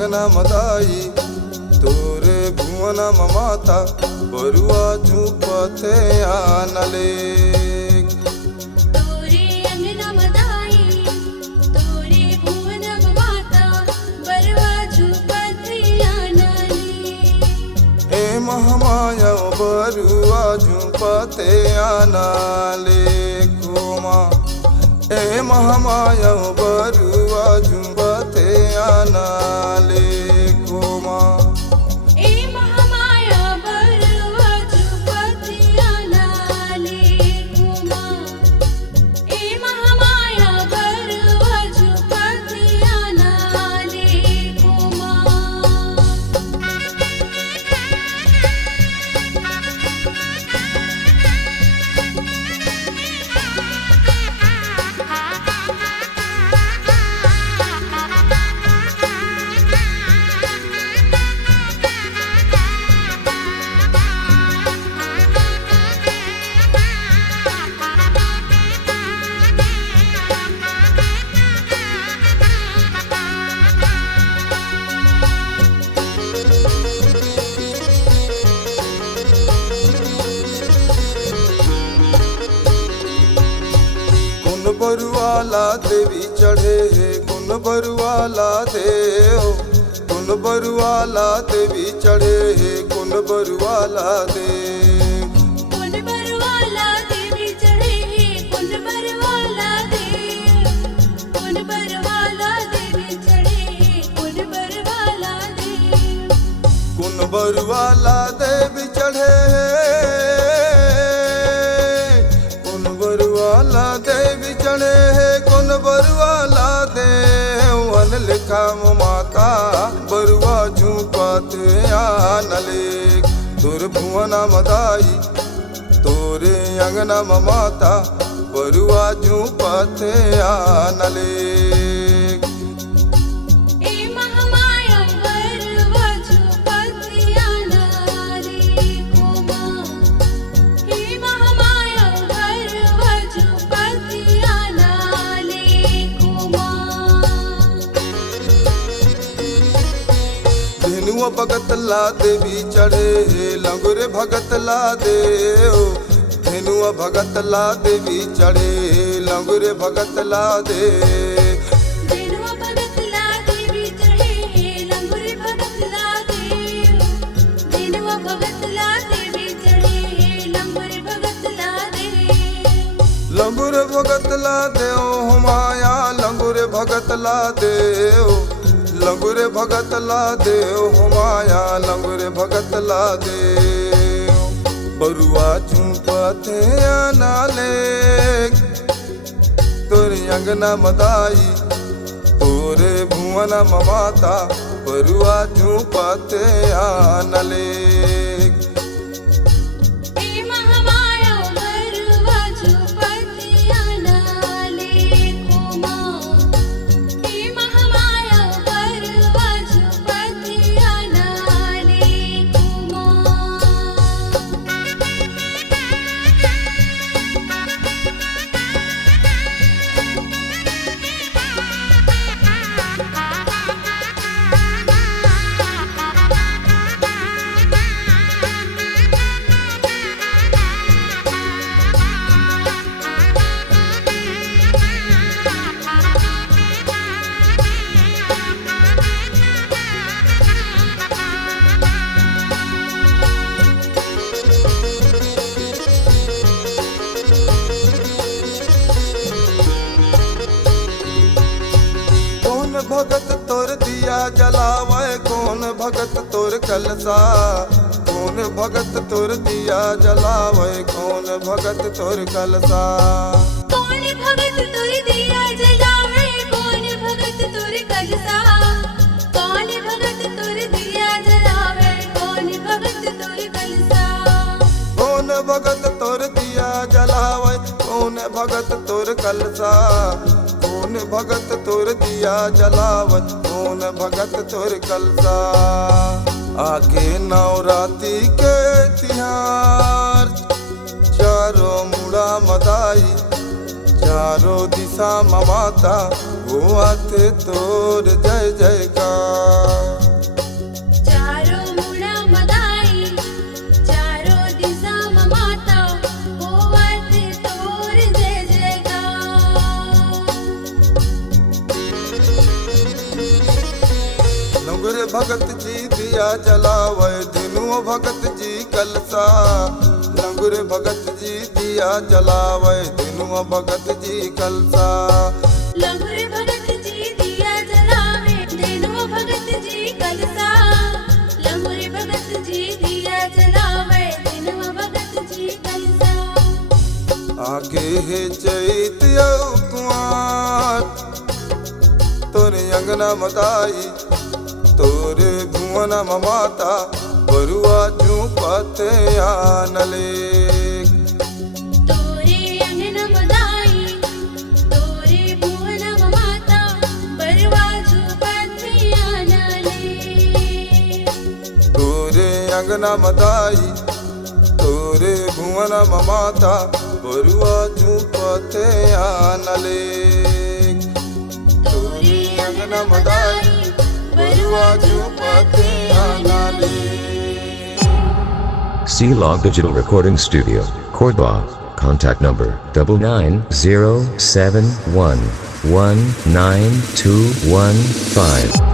अंगना मदाई तोरे भुवन माता बरुआ झूपते आनले तोरे अंगना मदाई तोरे भुवन माता बरुआ झूपते आनले ए महामाया बरुआ झूपते आनले कोमा ए महामाया बरुआ झूपते आनले कोमा ए महामाया बरुआ झूपते आनले कोमा ए महामाया बरुआ झूपते आनले कोमा बरुआला देवी चढ़े कुन बरुआला देव कुन बरुआला देवी चढ़े कुन बरुआला देव कुन बरुआला देवी चढ़े कुन बरुआला देव कुन बरुआला देवी चढ़े कुन बरुआला देव कुन बरुआला देवी चढ़े कुन बरुआला देवी चढ़े कुन बरुआला देव अन लिखा माता बरुआ झूपते आनले तोर भुवन मदाई तोरे अंगना माता बरुआ झूपते आनले ए महामाया बरुआ झूपते आनले कोमा हे महामाया बरुआ झूपते आनले कोमा धेनुआ भगतला देवी चढ़े लंगुरे भगतला देव धेनुआ भगतला देवी चढ़े लंगुरे भगतला देव धेनुआ भगतला देवी चढ़े लंगुरे भगतला देव धेनुआ भगतला देवी चढ़े लंगुरे भगतला देव लंगुरे भगतला देव हुमाया लंगुरे भगतला देव लंगुरे भगतला देव हुमाया लंगुरे भगतला देव बरुआ झूपते आनले तोरे अंगना मदाई तोरे भुवन माता बरुआ झूपते आनले ए महामाया बरुआ झूपते आनले कोमा ए महामाया बरुआ झूपते आनले कोमा भगत तोर दिया जलावे कौन भगत तोर कलसा कौन भगत तोर दिया जलावे कौन भगत तोर कलसा कौन भगत तोर दिया जलावे कौन भगत तोर कलसा कौन भगत तोर दिया जलावे कौन भगत तोर कलसा कौन भगत तोर दिया जलावे कौन भगत तोर कलसा कौन भगत तोर दिया जलावत कौन भगत तोर कलसा आगे नवरात्रि के तिहार चारों मुड़ा मदाई चारों दिशा माता हुआते तोर जय जयकार। चारों मुड़ा मदाई चारों दिशा माता होवत तोर जय जयकार। लंगुर भगत जी दिया जलावे दिनु भगत जी कलसा। लंगुर भगत जी दिया जलावे दिनु भगत जी कलसा। लंगुर भगत जी दिया जलावे दिनु भगत जी कलसा। लंगुर भगत जी दिया जलावे दिनु भगत जी कलसा। आगे है चैत्य कुआर तोरे अंगना मदाई तोरे भुवन माता बरुआ जू पते आनले। तोरे अंगन मदाई तोरे भुवन माता बरुआ जू पते आनले। तोरे अंगना मदाई तोरे भुवन माता बरुआ जू पते आनले। तोरे अंगना मदाई बरुआ जू पते आनले। C-Log Digital Recording Studio, Cordoba. Contact number 9907119215.